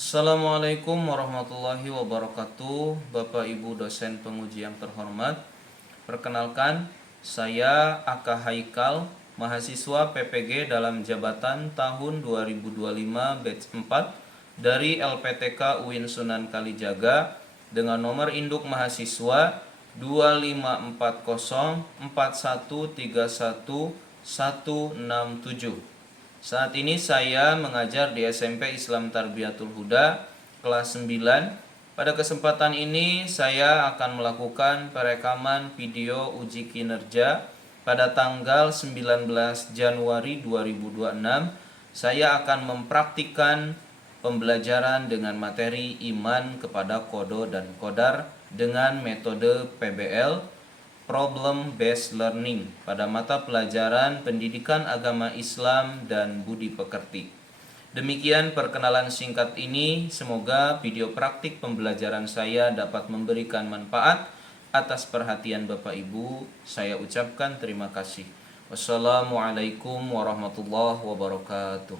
Assalamualaikum warahmatullahi wabarakatuh. Bapak Ibu dosen penguji yang terhormat, perkenalkan saya Aka Haikal, mahasiswa PPG dalam jabatan tahun 2025 batch 4 dari LPTK UIN Sunan Kalijaga dengan nomor induk mahasiswa 25404131167. Saat ini saya mengajar di SMP Islam Tarbiyatul Huda kelas 9. Pada kesempatan ini saya akan melakukan perekaman video uji kinerja pada tanggal 19 Januari 2026. Saya akan mempraktikkan pembelajaran dengan materi iman kepada kodo dan kodar dengan metode PBL, Problem Based Learning, pada mata pelajaran Pendidikan Agama Islam dan Budi Pekerti. Demikian perkenalan singkat ini. Semoga video praktik pembelajaran saya dapat memberikan manfaat. Atas perhatian Bapak Ibu, saya ucapkan terima kasih. Wassalamualaikum warahmatullahi wabarakatuh.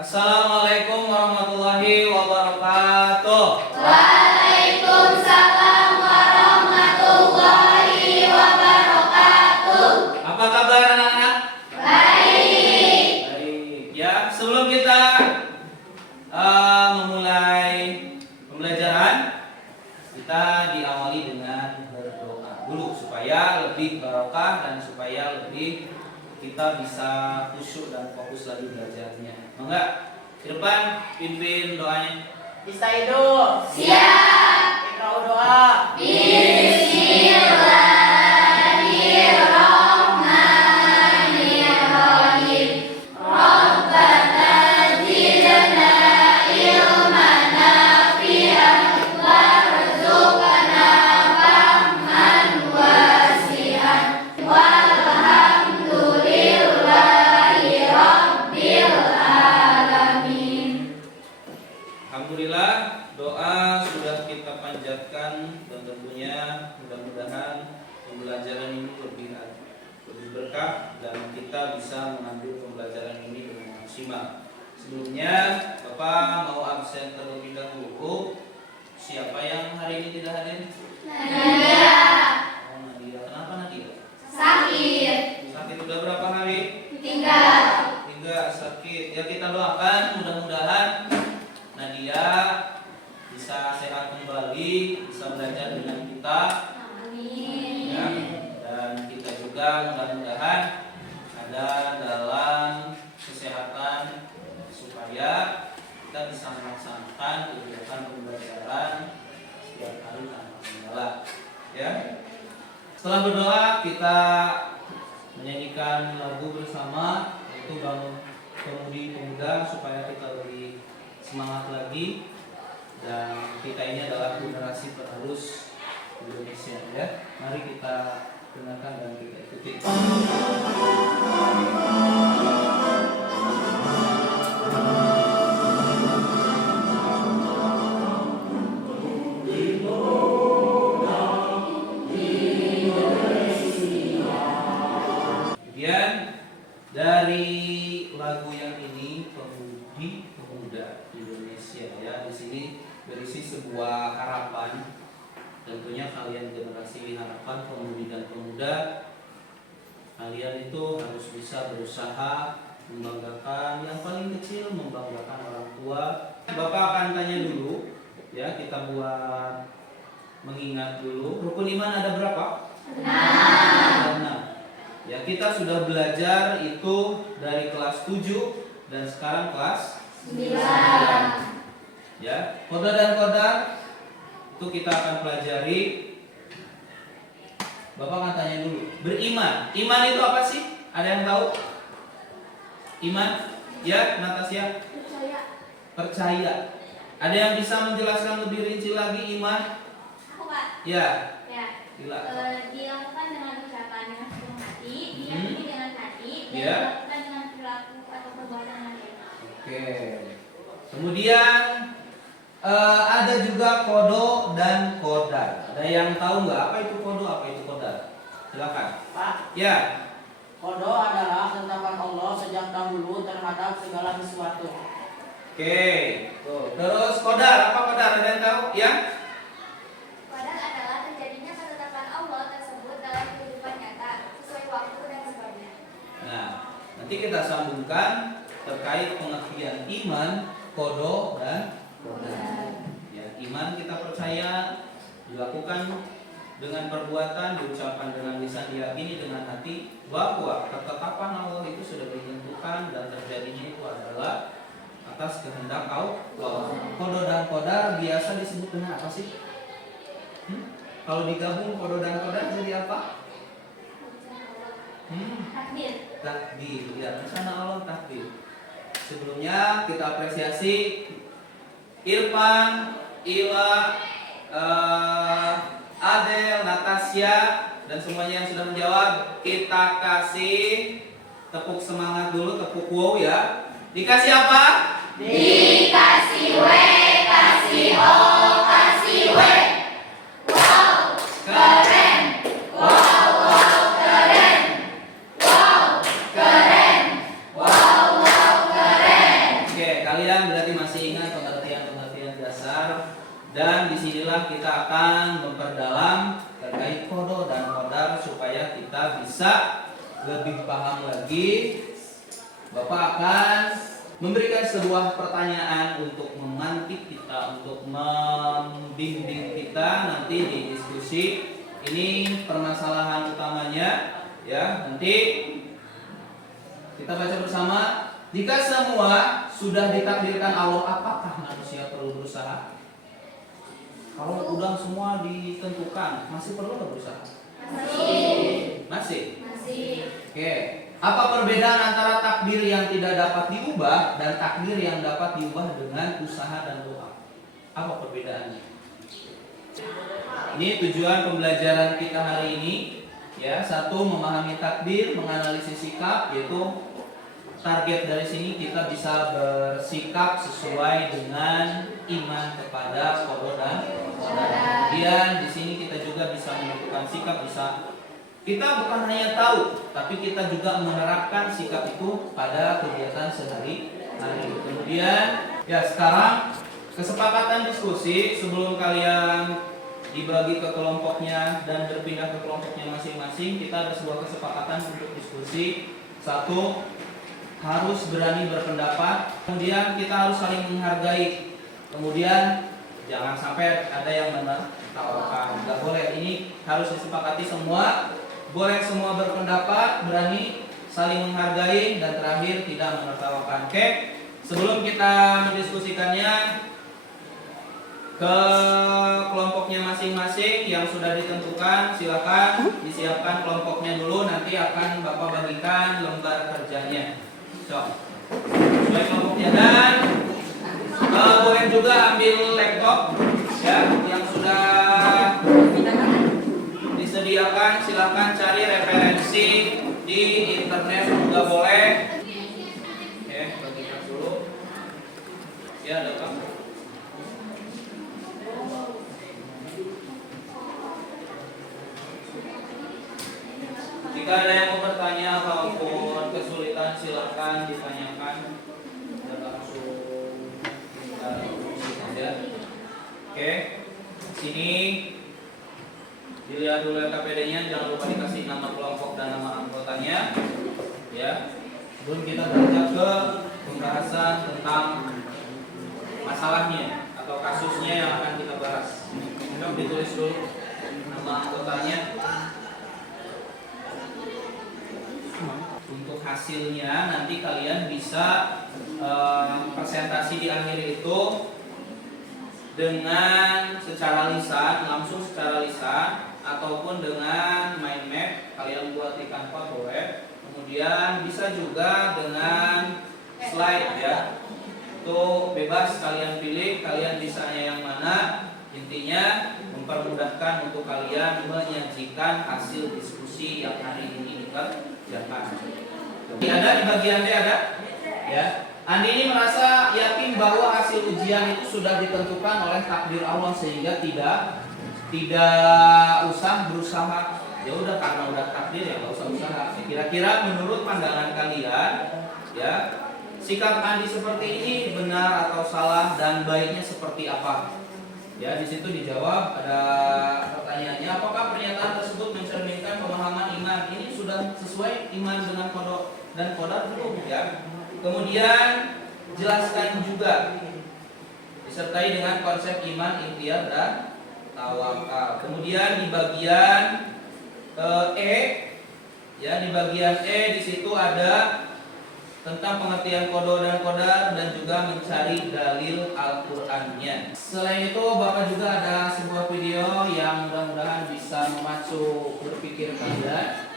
Assalamualaikum warahmatullahi wabarakatuh. Waalaikumsalam warahmatullahi wabarakatuh. Apa kabar anak-anak? Baik. Baik. Ya, sebelum kita memulai pembelajaran, kita diawali dengan berdoa dulu supaya lebih barokah dan supaya lebih kita bisa khusyuk dan fokus lagi belajarnya. Mau enggak? Di depan pimpin doanya. Istaidu. Siap. Ikra'u doa. Bismillahirrahmanirrahim. Rabbana zidna ilman nafi'an warzuqna fahman wasi'an walhamdulillahi rabbil alamin. Alhamdulillah, doa sudah kita panjatkan dan tentunya mudah-mudahan pembelajaran ini lebih berkah dan kita bisa mengambil pembelajaran ini dengan maksimal. Sebelumnya, Bapak mau absen terlebih dahulu. Siapa yang hari ini tidak hadir? Nadia Oh, Nadia. Kenapa Nadia? sakit, Sakit udah berapa hari? tinggal. 3 sakit. Ya, kita doakan mudah-mudahan Nadia bisa sehat kembali, bisa belajar dengan kita. Amin. Ya, dan kita juga mudah-mudahan ada dalam kesehatan supaya kita bisa melaksanakan kegiatan pembelajaran setiap hari tanpa kendala. Ya. Setelah berdoa, kita menyanyikan lagu bersama, yaitu Bangun Pemudi Pemuda, supaya kita lebih semangat lagi. Dan kita ini adalah generasi penerus Indonesia, ya. Mari kita dengarkan dan kita ikuti. Kemudian dari lagu yang ini, Pemudi Pemuda Indonesia, ya, di sini berisi sebuah harapan. Tentunya kalian generasi harapan, pemudi dan pemuda, kalian itu harus bisa berusaha membanggakan yang paling kecil, membanggakan orang tua. Bapak akan tanya dulu, ya, kita buat mengingat dulu. Rukun iman ada berapa? 6. Ada 6. Ya, kita sudah belajar itu dari kelas 7 dan sekarang kelas 9. Ya, kodar dan kodar itu kita akan pelajari. Bapak akan tanya dulu. Beriman. Iman itu apa sih? Ada yang tahu? Iman? Ya, Natasya? Percaya. Ada yang bisa menjelaskan lebih rinci lagi iman? Aku Pak. Ya, Ya. gila. Dilakukan dengan ucapan dengan sepenuh hati, diyakini dengan hati, dan Ya. dilakukan dengan perilaku atau perbuatan lain. Oke. Kemudian ada juga kodo dan kodar. Ada yang tahu nggak apa itu kodo, apa itu kodar? Silakan. Pak, Ya. kodo adalah ketetapan Allah sejak dahulu terhadap segala sesuatu. Oke. Tuh. Terus qadar, apa qadar? Ada yang tahu? Ya? Qadar adalah terjadinya ketetapan Allah tersebut dalam kehidupan nyata sesuai waktu dan sebabnya. Nah, nanti kita sambungkan terkait pengertian iman, qada dan qadar. Ya, iman kita percaya dilakukan dengan perbuatan, diucapkan dengan lisan, diyakini dengan hati bahwa ketetapan Allah itu sudah ditentukan dan terjadinya itu adalah atas kehendak Allah. Qada dan qadar biasa disebut dengan apa sih? Kalau digabung qada dan qadar jadi apa? Takdir. Takdir. Ya, rencana Allah takdir. Sebelumnya kita apresiasi Irfan, Ila, Adel, Natasha dan semuanya yang sudah menjawab. Kita kasih tepuk semangat dulu, tepuk wow ya. Dikasih apa? Dikasih W, kasih O, kasih W. Wow, keren. Wow, wow, keren. Wow, keren. Wow, wow, keren. Oke, kalian berarti masih ingat pengertian-pengertian dasar dan disinilah kita akan memperdalam terkait qada dan qadar supaya kita bisa lebih paham lagi. Bapak akan memberikan sebuah pertanyaan untuk memantik kita, untuk membimbing kita nanti di diskusi. Ini permasalahan utamanya ya. Nanti kita baca bersama. Jika semua sudah ditakdirkan Allah, apakah manusia perlu berusaha? Kalau udah semua ditentukan, masih perlu nggak berusaha? Masih. Oke. Apa perbedaan antara takdir yang tidak dapat diubah dan takdir yang dapat diubah dengan usaha dan doa? Apa perbedaannya? Ini tujuan pembelajaran kita hari ini. Ya, satu, memahami takdir, menganalisis sikap, yaitu target dari sini kita bisa bersikap sesuai dengan iman kepada qada dan qadar. Kemudian di sini kita juga bisa menentukan sikap, kita bukan hanya tahu, tapi kita juga menerapkan sikap itu pada kegiatan sehari-hari. Kemudian, ya sekarang kesepakatan diskusi sebelum kalian dibagi ke kelompoknya dan berpindah ke kelompoknya masing-masing, kita ada sebuah kesepakatan untuk diskusi. Satu, harus berani berpendapat. Kemudian kita harus saling menghargai. Kemudian jangan sampai ada yang menertawakan. Nggak boleh. Ini harus disepakati semua. Boleh semua berpendapat, berani saling menghargai, dan terakhir tidak menertawakan. Oke, sebelum kita mendiskusikannya ke kelompoknya masing-masing yang sudah ditentukan, silakan disiapkan kelompoknya dulu. Nanti akan Bapak bagikan lembar kerjanya. So, sesuai kelompoknya dan boleh juga ambil laptop ya yang sudah disediakan. Silahkan cari referensi di internet juga boleh. Oke, bagikan dulu. Ya, ada Pak. Jika ada yang mau bertanya ataupun kesulitan, silakan ditanyakan dan langsung kita diskusi saja. Oke, sini dilihat dulu KPD-nya, jangan lupa dikasih nama kelompok dan nama anggotanya. Ya, sebelum kita beranjak ke pembahasan tentang masalahnya atau kasusnya yang akan kita bahas. Coba ditulis dulu nama anggotanya. Untuk hasilnya nanti kalian bisa presentasi di akhir itu dengan secara lisan, langsung secara lisan, ataupun dengan mind map kalian buat di Canva boleh. Kemudian bisa juga dengan slide ya. Itu bebas kalian pilih, kalian bisanya yang mana. Intinya mempermudahkan untuk kalian menyajikan hasil diskusi yang hari ini dikerjakan. Ada di bagian D ada? Ya. Andi ini merasa yakin bahwa hasil ujian itu sudah ditentukan oleh takdir Allah sehingga tidak usah berusaha. Ya udah, karena udah takdir ya nggak usah usaha. Kira-kira menurut pandangan kalian ya, sikap Andi seperti ini benar atau salah dan baiknya seperti apa? Ya, di situ dijawab. Ada pertanyaannya, apakah pernyataan tersebut mencerminkan pemahaman iman? Ini sudah sesuai iman dengan qada dan qadar belum ya? Kemudian jelaskan juga disertai dengan konsep iman, ikhtiar dan tawakal. Kemudian di bagian E, ya di bagian E di situ ada tentang pengertian qada dan qadar dan juga mencari dalil Al-Qur'annya. Selain itu Bapak juga ada sebuah video yang mudah-mudahan bisa memacu berpikir kalian.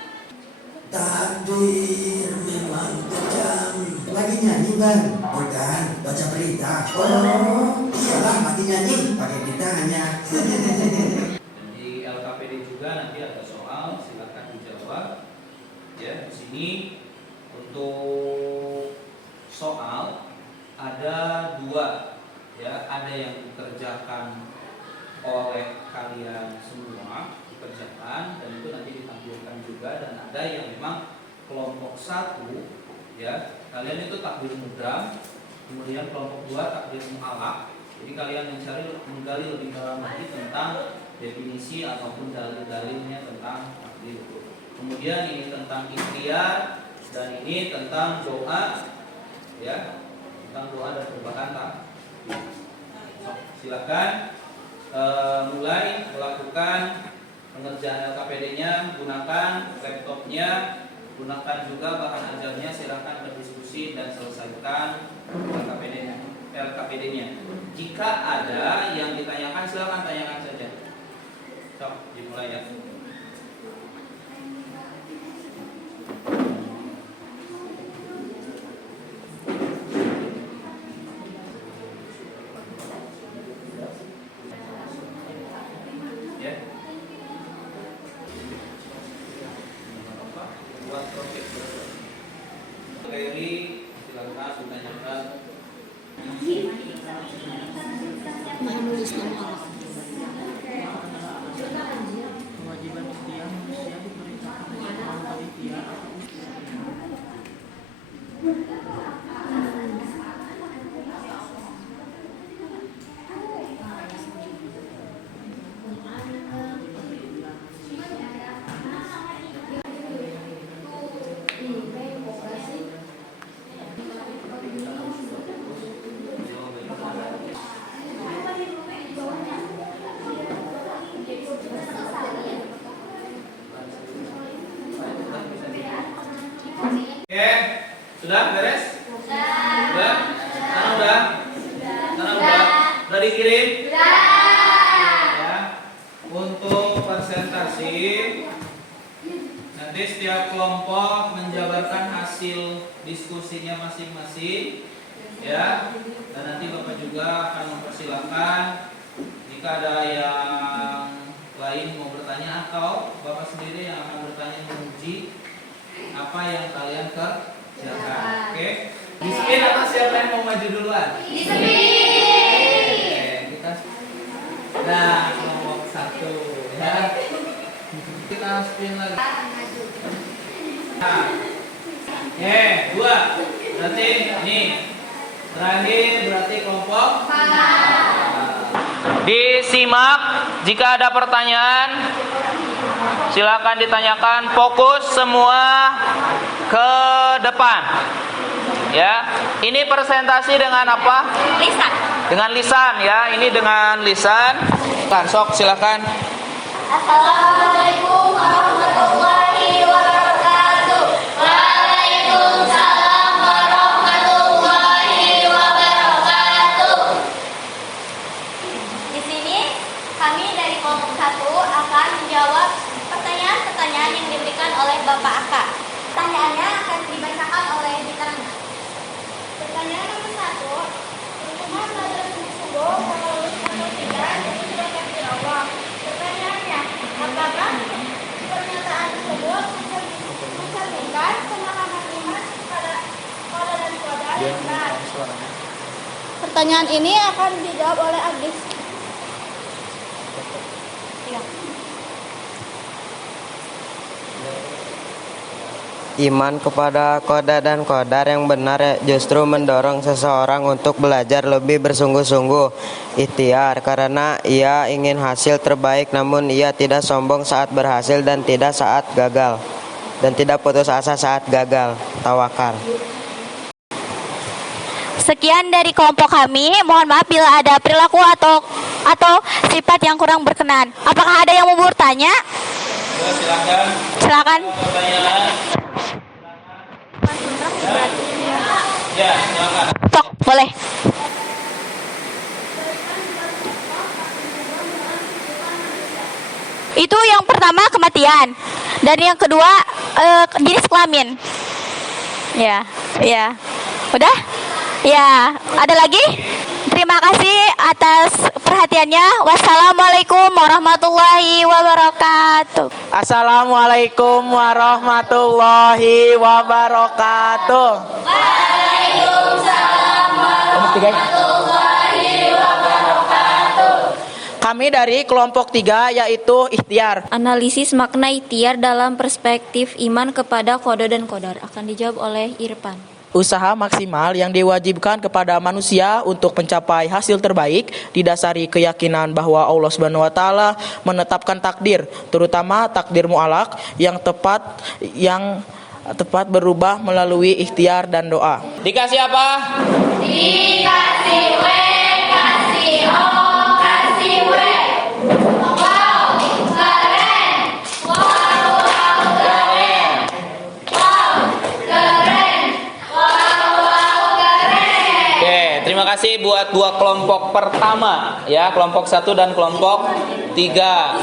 Takdir memang kejam. Lagi nyanyi Bang? Bukan, baca berita. Oh, iyalah mati nyanyi, pakai ditanya. Dan di LKPD juga nanti ada soal, silakan dijawab. Ya, di sini untuk soal ada dua, ya, ada yang dikerjakan oleh kalian semua, dikerjakan dan itu nanti ditampilkan juga, dan ada yang memang kelompok 1, ya, kalian itu takdir mudram, kemudian kelompok 2 takdir mu'alaq. Jadi kalian menggali lebih dalam lagi tentang definisi ataupun dalil-dalilnya tentang takdir. Kemudian ini tentang ikhtiar dan ini tentang doa, ya, tentang doa dan perubahan takdir. Silakan mulai melakukan pengerjaan LKPD-nya, gunakan laptopnya, gunakan juga bahan ajarnya, silakan berdiskusi dan selesaikan LKPD-nya. Jika ada yang ditanyakan, silakan tanyakan saja. Dimulai ya. Menulis nama Allah. Kewajiban ikhtiar manusia diperintahkan untuk melakukan ikhtiar atau Oke, sudah beres? Sudah? Sana udah? Sana udah dikirim? Ya. Untuk presentasi nanti setiap kelompok menjabarkan hasil diskusinya masing-masing, ya. Dan nanti Bapak juga akan mempersilahkan jika ada yang lain mau bertanya atau Bapak sendiri yang akan bertanya menguji apa yang kalian kerjakan. Oke? Di-spin atau siapa yang mau maju duluan? Oke, kita. Nah, kelompok 1 ya. Kita spin lagi. Nah. Oke, 2. Berarti ini terakhir berarti kelompok. Disimak, jika ada pertanyaan silakan ditanyakan, fokus semua ke depan. Ya, ini presentasi dengan apa? Lisan. Dengan lisan ya, ini dengan lisan. Sok silakan. Assalamualaikum warahmatullahi wabarakatuh. Waalaikumsalam warahmatullahi wabarakatuh. Di sini kami dari kelompok 1 akan menjawab pertanyaan-pertanyaan yang diberikan oleh Bapak Aka. Pertanyaannya akan dibacakan oleh Diterangga. Pertanyaan nomor 1, hukuman belajar sungguh-sungguh kalau lulus atau tidak itu sudah takdir Allah. Pertanyaannya, apakah pernyataan tersebut mencerminkan pemahaman iman pada qada dan qadar? Benar. Pertanyaan ini akan dijawab oleh Agis. Iya. iman kepada qada dan qadar yang benar justru mendorong seseorang untuk belajar lebih bersungguh-sungguh, ikhtiar, karena ia ingin hasil terbaik, namun ia tidak sombong saat berhasil dan tidak putus asa saat gagal, tawakal. Sekian dari kelompok kami. Mohon maaf bila ada perilaku atau sifat yang kurang berkenan. Apakah ada yang mau bertanya? Silakan. Pertanyaan. Ya, silakan. Tok, boleh. Itu yang pertama kematian. Dan yang kedua jenis kelamin. Ya. Udah? Ya, ada lagi? Terima kasih atas perhatiannya. Wassalamualaikum warahmatullahi wabarakatuh. Assalamualaikum warahmatullahi wabarakatuh. Waalaikumsalam warahmatullahi wabarakatuh. Kami dari kelompok 3 yaitu ikhtiar. Analisis makna ikhtiar dalam perspektif iman kepada qada dan qadar akan dijawab oleh Irfan. Usaha maksimal yang diwajibkan kepada manusia untuk mencapai hasil terbaik didasari keyakinan bahwa Allah Subhanahu wa taala menetapkan takdir, terutama takdir mu'alaq yang tepat berubah melalui ikhtiar dan doa. Dikasih apa? Dikasih W, kasih O, kasih W. Wow, keren. Wow, keren. Wow, keren. Wow, keren. Oke, terima kasih buat dua kelompok pertama ya, kelompok 1 dan kelompok 3.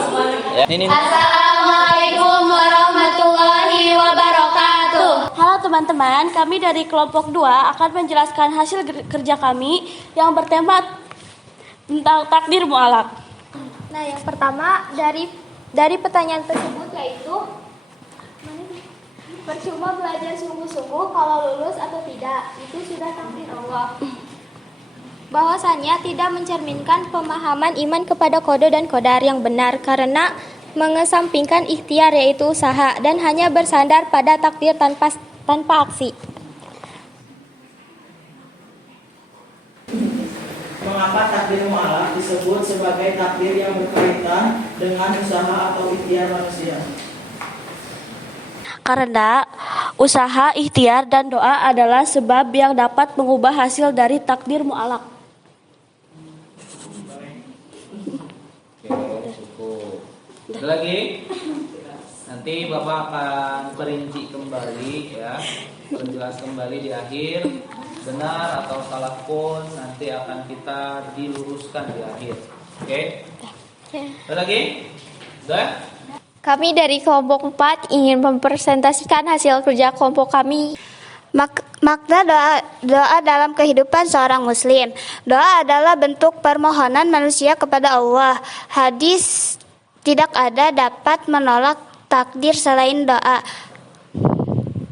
Ya, ini Assalamualaikum warahmatullahi wabarakatuh. Halo teman-teman, kami dari kelompok 2 akan menjelaskan hasil kerja kami yang bertema tentang takdir mu'alaq. Nah, yang pertama dari pertanyaan tersebut yaitu percuma belajar sungguh-sungguh kalau lulus atau tidak, itu sudah takdir Allah. Bahwasanya tidak mencerminkan pemahaman iman kepada qada dan qadar yang benar karena mengesampingkan ikhtiar yaitu usaha dan hanya bersandar pada takdir tanpa aksi. Mengapa takdir mu'alaq disebut sebagai takdir yang berkaitan dengan usaha atau ikhtiar manusia? Karena usaha, ikhtiar, dan doa adalah sebab yang dapat mengubah hasil dari takdir mu'alaq. ada lagi? Nanti Bapak akan perinci kembali ya, perjelas kembali di akhir. Benar atau salah pun nanti akan kita diluruskan di akhir. Oke? Ada lagi? Sudah? Kami dari kelompok 4 ingin mempresentasikan hasil kerja kelompok kami. Makna doa dalam kehidupan seorang muslim. Doa adalah bentuk permohonan manusia kepada Allah. Hadis tidak ada dapat menolak takdir selain doa.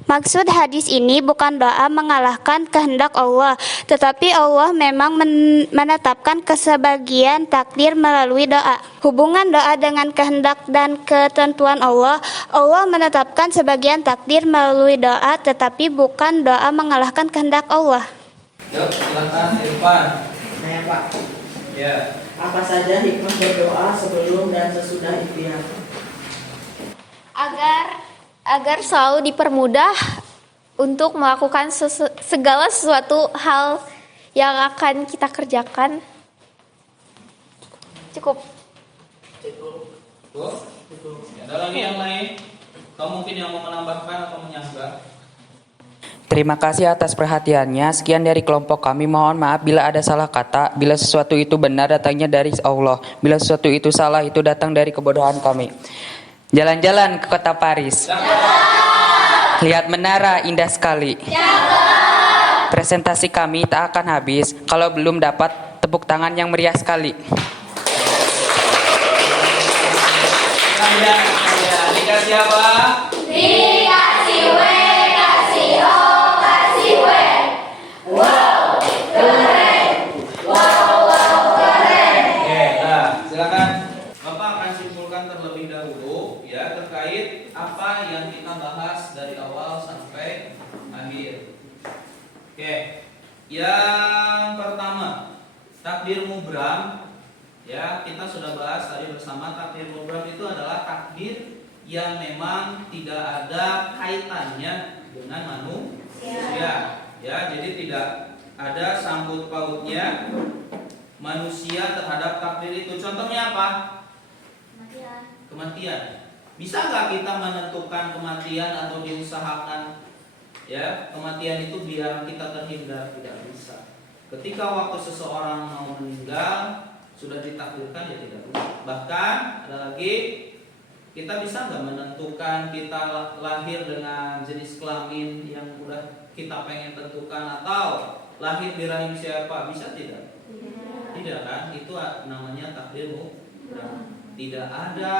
Maksud hadis ini bukan doa mengalahkan kehendak Allah, tetapi Allah memang menetapkan kesebagian takdir melalui doa. Hubungan doa dengan kehendak dan ketentuan Allah, Allah menetapkan sebagian takdir melalui doa, tetapi bukan doa mengalahkan kehendak Allah. Yuk, silakan Irfan. Nah, Pak. Ya. Apa saja hikmah berdoa sebelum dan sesudah ikhtiar? Agar selalu dipermudah untuk melakukan segala sesuatu hal yang akan kita kerjakan. Cukup. Ada lagi yang lain? Atau mungkin yang mau menambahkan atau menyanggah? Terima kasih atas perhatiannya. Sekian dari kelompok kami. Mohon maaf bila ada salah kata. Bila sesuatu itu benar, datangnya dari Allah. Bila sesuatu itu salah, itu datang dari kebodohan kami. Jalan-jalan ke kota Paris. Lihat menara, indah sekali. Presentasi kami tak akan habis kalau belum dapat tepuk tangan yang meriah sekali. Dikasih apa? Dikasih W, kasih O, kasih W. Wow, keren. Wow, keren. Oke, nah, silakan. Bapak akan simpulkan terlebih dahulu ya terkait apa yang kita bahas dari awal sampai Oke. Yang pertama, takdir mubram. Ya, kita sudah bahas tadi bersama, takdir mubram itu adalah takdir yang memang tidak ada kaitannya dengan manusia. Ya, jadi tidak ada sangkut pautnya manusia terhadap takdir itu. Contohnya apa? Kematian. Bisa nggak kita menentukan kematian atau diusahakan ya kematian itu biar kita terhindar? Tidak bisa. Ketika waktu seseorang mau meninggal sudah ditakdirkan, ya tidak bisa. Bahkan ada lagi, kita bisa nggak menentukan kita lahir dengan jenis kelamin yang udah kita pengen tentukan, atau lahir di rahim siapa? Bisa tidak? Tidak kan? Itu namanya takdir mubram. Tidak ada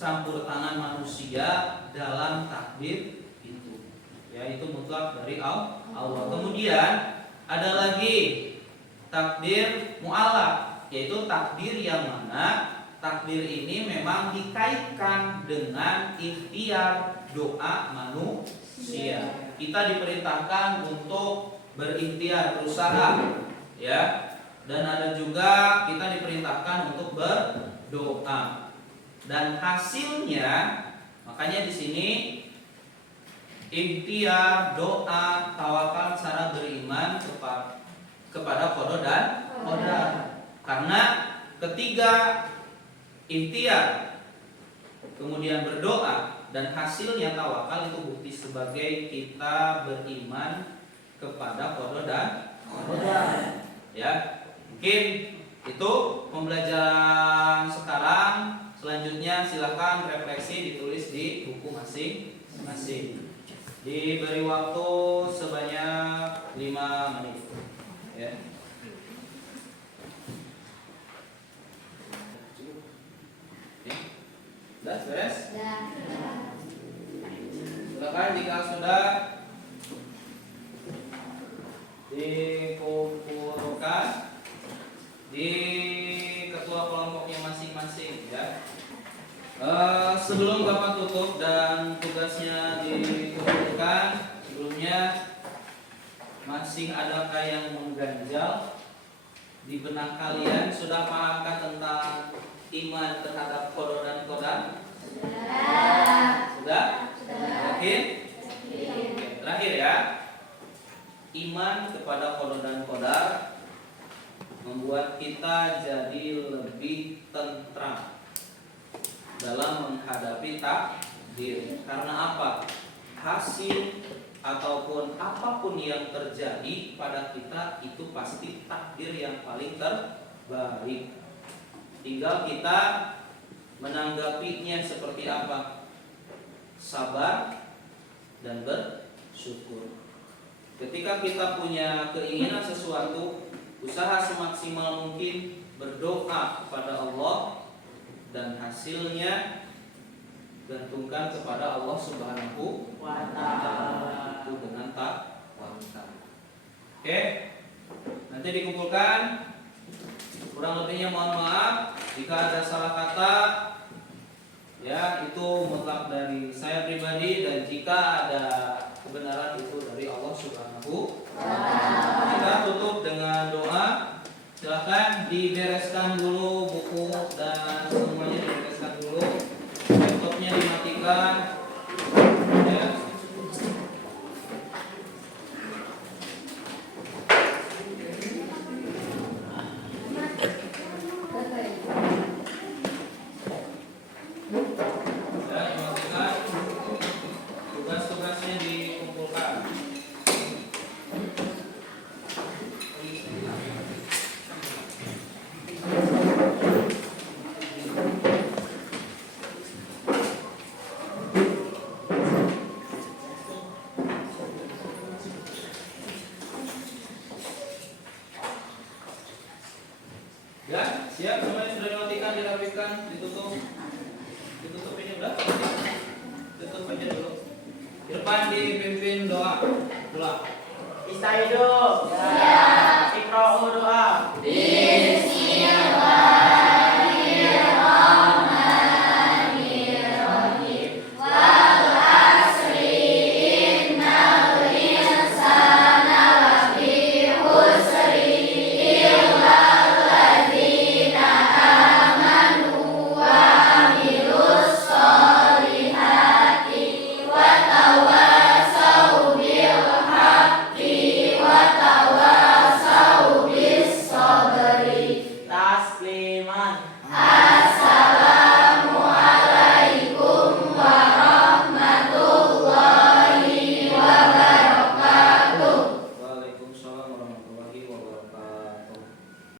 campur tangan manusia dalam takdir itu. Ya, itu mutlak dari Allah. Kemudian ada lagi takdir mu'allaq, yaitu takdir yang mana takdir ini memang dikaitkan dengan ikhtiar doa manusia. Kita diperintahkan untuk berikhtiar, berusaha, ya. Dan ada juga kita diperintahkan untuk berdoa. Dan hasilnya, makanya di sini ikhtiar, doa, tawakal, cara beriman kepada qada dan qadar. Karena ketiga ikhtiar, kemudian berdoa, dan hasilnya tawakal, itu bukti sebagai kita beriman kepada qada dan qadar. Ya, mungkin itu pembelajaran sekarang. Selanjutnya silakan refleksi ditulis di buku masing-masing. Diberi waktu sebanyak 5 menit. Ya. Sudah beres? Silakan jika sudah dikumpulkan di ketua kelompoknya masing-masing, ya. Sebelum Bapak tutup dan tugasnya dikumpulkan, sebelumnya masih adakah yang mengganjal di benak kalian? Sudah pahamkah tentang iman terhadap qada dan qadar? Sudah? Yakin? Oke, terakhir ya. Iman kepada qada dan qadar membuat kita jadi lebih tentram dalam menghadapi takdir. Karena apa? Hasil ataupun apapun yang terjadi pada kita itu pasti takdir yang paling terbaik. Tinggal kita menanggapinya seperti apa. Sabar dan bersyukur. Ketika kita punya keinginan sesuatu, usaha semaksimal mungkin, berdoa kepada Allah, dan hasilnya gantungkan kepada Allah Subhanahu wa Ta'ala. Itu dengan tawakal. Oke, nanti dikumpulkan. Kurang lebihnya mohon maaf jika ada salah kata, ya itu mutlak dari saya pribadi, dan jika ada kebenaran itu dari Allah Subhanahu wa Ta'ala. Kita tutup dengan doa. Silakan dibereskan dulu buku dan semuanya dibereskan dulu. Laptopnya dimatikan. Ya. Dimatikan. Tugas-tugasnya dikumpulkan. Ya, siap semuanya sudah dimatikan, dirapikan, ditutup. Ditutup ini udah? Tutup aja dulu. Di depan dipimpin doa. Doa. Istaido. Ya.